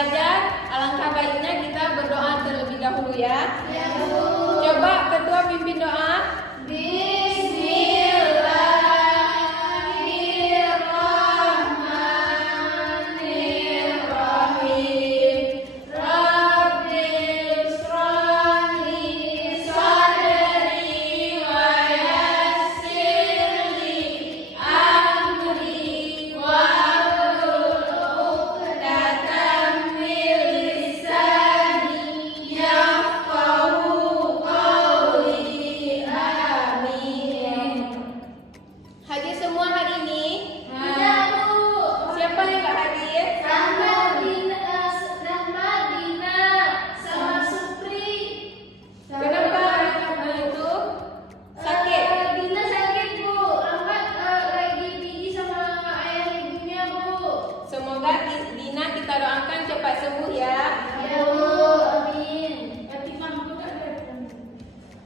belajar, alangkah baiknya kita berdoa terlebih dahulu ya. Coba ketua pimpin doa.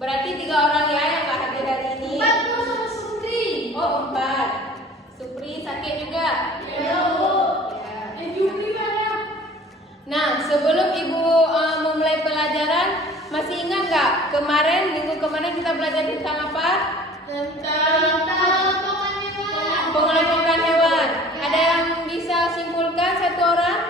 Berarti 3 orang ya yang gak hadir hari ini. 4 sama Supri. Oh 4. Supri sakit juga. Ya Bu. Jupri mana? Nah sebelum Ibu memulai pelajaran, masih ingat gak minggu kemarin kita belajar tentang apa? Tentang pengelompokan hewan. Ada yang bisa simpulkan satu orang?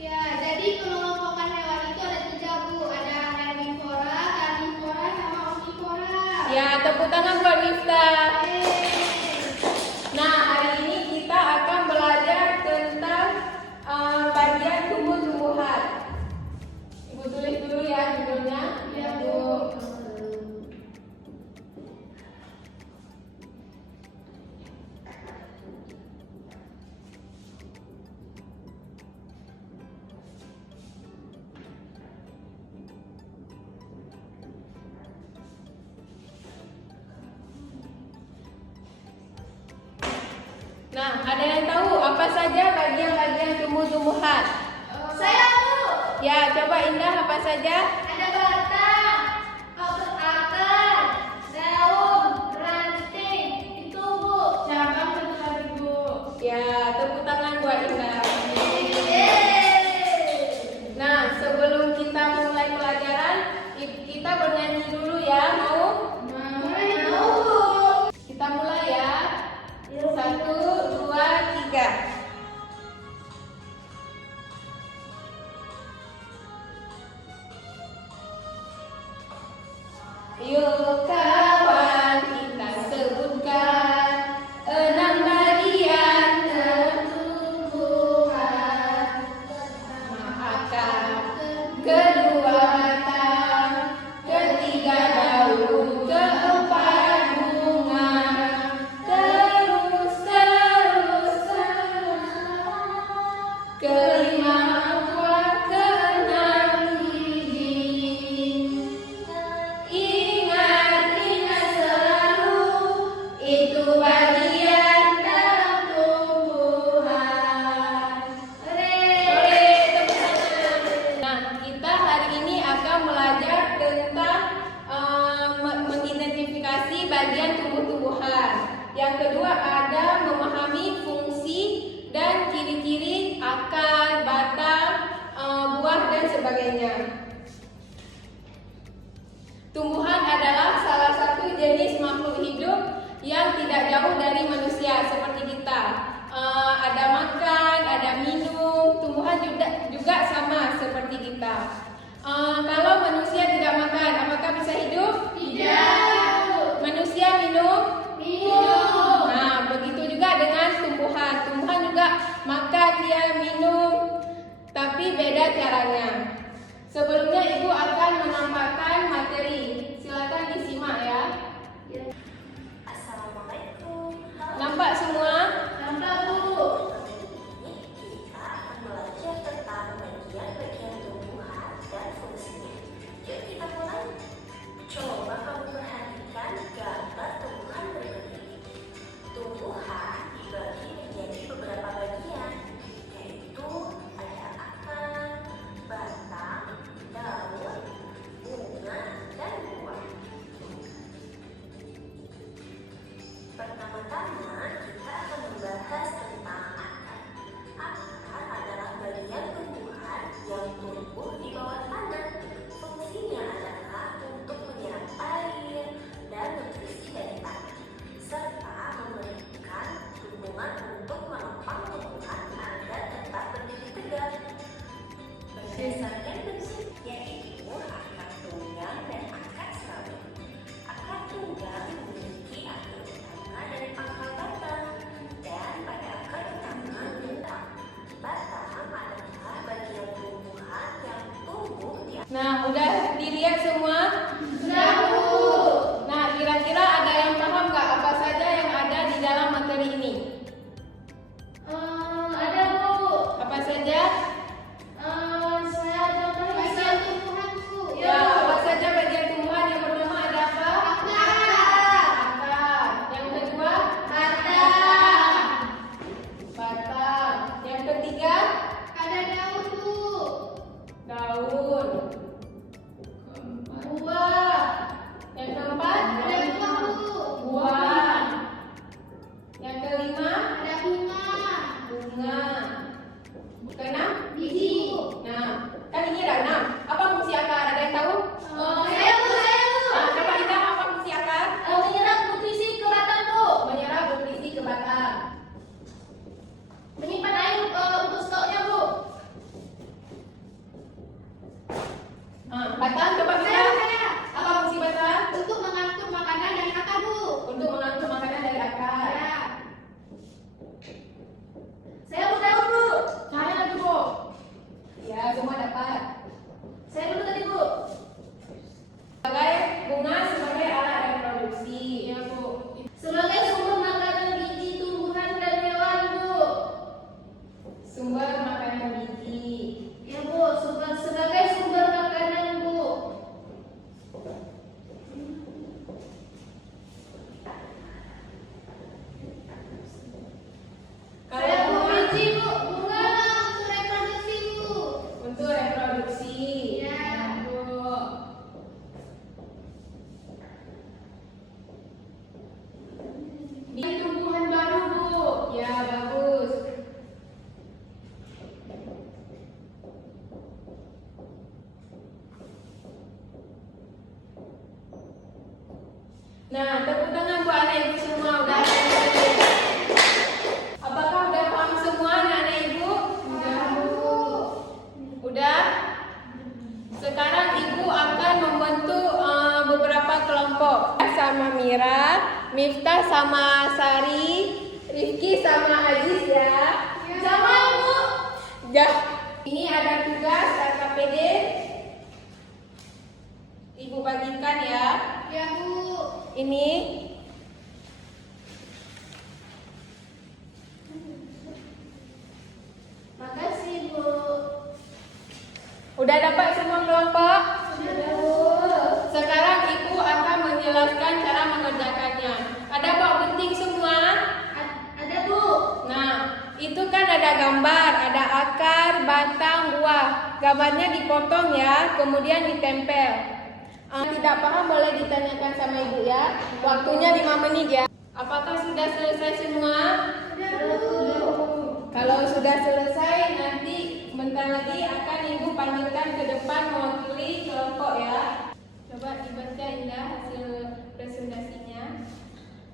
Ya, jadi pengelompokan hewan itu ada 3 Bu. Ada herbivora, karnivora, sama omnivora. Ya, tepuk tangan buat Miftah. Nah, hari ini kita akan belajar tentang bagian tumbuh-tumbuhan. Ibu tulis dulu ya judulnya. Ya Bu. Nah, ada yang tahu apa saja bagian-bagian tumbuh-tumbuhan? Saya Bu. Ya, coba Indah apa saja? Ada batang, akar, daun, ranting. Itu Bu. Cabang satu Bu. Ya, tepuk tangan buat Indah. Nah, sebelum kita mulai pelajaran, kita bernyanyi dulu ya, mau? Kita mulai ya. 1, 2, 3. Yuk kawan kita sebutkan 6 bagian tumbuhan. Akar, kedua batang, ketiga daun, keempat bunga, terus kelima buah, keenam biji. Ingat selalu itu bagian dalam tumbuhan. Tepuk tangan. Nah, kita hari ini akan belajar tentang mengidentifikasi bagian tumbuh-tumbuhan. Yang kedua ada memahami fungsi dan ciri-ciri akar, batang, buah dan sebagainya. Tumbuhan adalah salah satu jenis makhluk hidup yang tidak jauh dari manusia seperti kita. Ada makan, ada minum. Tumbuhan juga sama seperti kita. Kalau manusia tidak makan, apakah bisa hidup? Tidak. Manusia minum? Minum. Nah, begitu juga dengan tumbuhan. Tumbuhan juga makan, dia minum, tapi beda caranya. Sebelumnya Ibu akan menampakkan materi. Silakan disimak ya. Assalamualaikum. Nampak semua? Nampak Bu. Ini kita akan belajar tentang bagian-bagian tumbuhan dan fungsinya. Nah, tepuk tangan buat anak ibu semua. Udah. Apakah udah paham semua anak-anak ibu? Udah? Sekarang ibu akan membentuk beberapa kelompok. Sama Mira, Miftah sama Sari, Rifki sama Aziz ya. Sama ibu. Ya. Ini ada tugas KKPD. Ibu bagikan ya. Ya, Bu. Ini. Makasih, Bu. Udah dapat semua kelompok? Sudah, Bu. Sekarang ibu akan menjelaskan cara mengerjakannya. Ada bak penting semua? Ada, Bu. Nah, itu kan ada gambar, ada akar, batang, buah. Gambarnya dipotong ya, kemudian ditempel. Tidak paham boleh ditanyakan sama ibu ya. Waktunya 5 menit ya. Apakah sudah selesai semua? Sudah, Bu. Kalau sudah selesai, nanti bentar lagi akan ibu panggilkan ke depan mewakili kelompok ya. Coba dibaca Indah hasil presentasinya.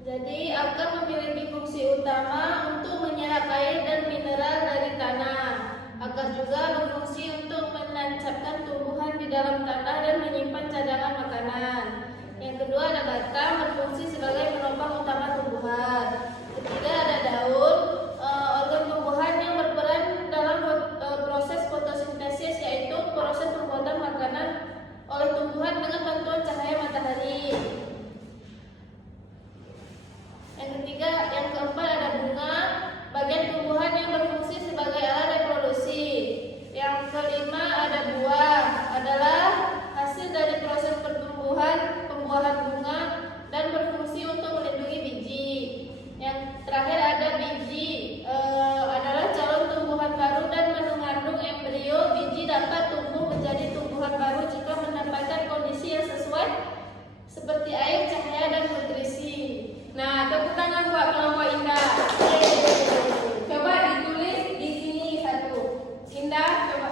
Jadi akan memiliki fungsi utama untuk menyerap air dan mineral dari tanah. Akan juga berfungsi untuk menancapkan tumbuhan di dalam tanah dan menyimpan cadangan makanan. Yang kedua ada batang, berfungsi sebagai penopang utama tumbuhan. Ketiga ada daun, organ tumbuhan yang berperan dalam proses fotosintesis, yaitu proses pembuatan makanan oleh tumbuhan dengan bantuan cahaya matahari. Yang ketiga, yang keempat ada bunga, bagian tumbuhan yang berfungsi sebagai alat reproduksi. Yang kelima ada buah, adalah hasil dari proses pertumbuhan, pembuahan bunga dan berfungsi untuk melindungi biji. Yang terakhir ada biji, adalah calon tumbuhan baru dan mengandung embrio. Biji dapat tumbuh menjadi tumbuhan baru jika mendapatkan kondisi yang sesuai seperti air, cahaya dan nutrisi. Nah, tepuk tangan buat kelompok Indah. Coba ditulis di sini satu. Indah, coba.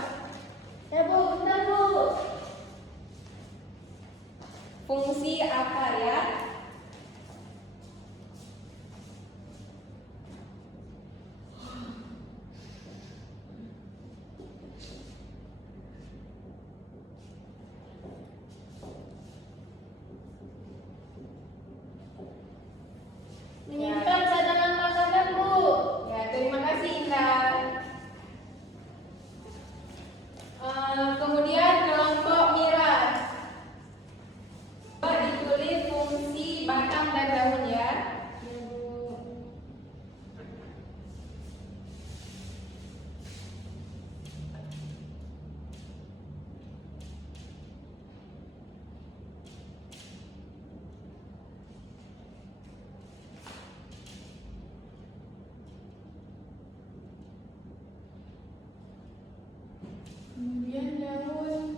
Ya, Bu, bentar, Bu. Fungsi akar ya. Menyimpan cadangan makanan, Bu. Ya, terima kasih Indah. Kemudian kelompok Mira. Coba ditulis fungsi batang dan daun ya. Kemudian daun.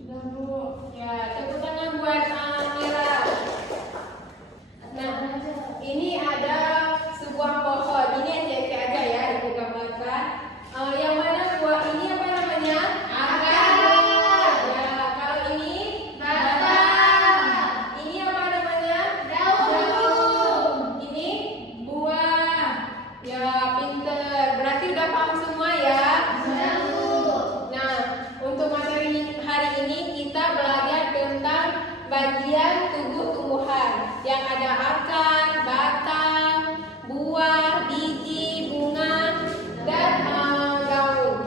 Sudah Bu. Ya, tepuk tangan buat Mira. Nah, ini ada sebuah pohon. Ini aja aja ya, ibu gambarkan. Yang mana buah ini apa namanya? Akar. Ya, kalau ini batang. Ini apa namanya? Daun. Ini buah. Ya, pinter. Berarti udah paham semua ya? Sudah, Bu. Nah, untuk materi hari ini kita belajar tentang bagian tubuh tumbuhan yang ada akar, batang, buah, biji, bunga, dan daun.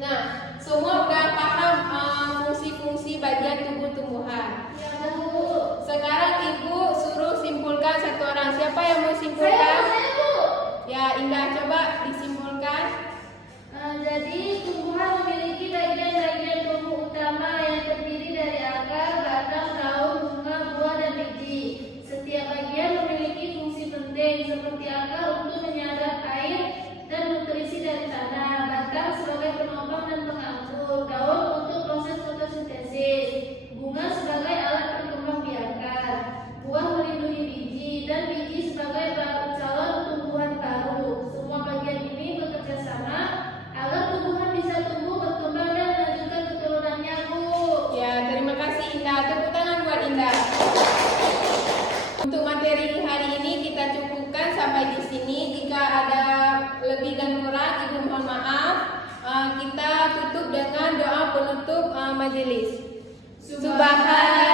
Nah, semua udah paham fungsi-fungsi bagian tubuh tumbuhan. Ya, Bu. Sekarang ibu suruh simpulkan satu orang. Siapa yang mau Saya, simpulkan? Bu. Ya, Indah coba disimpulkan. Jadi tumbuhan memiliki bagian-bagian tubuh utama penutup majelis. Subhanallah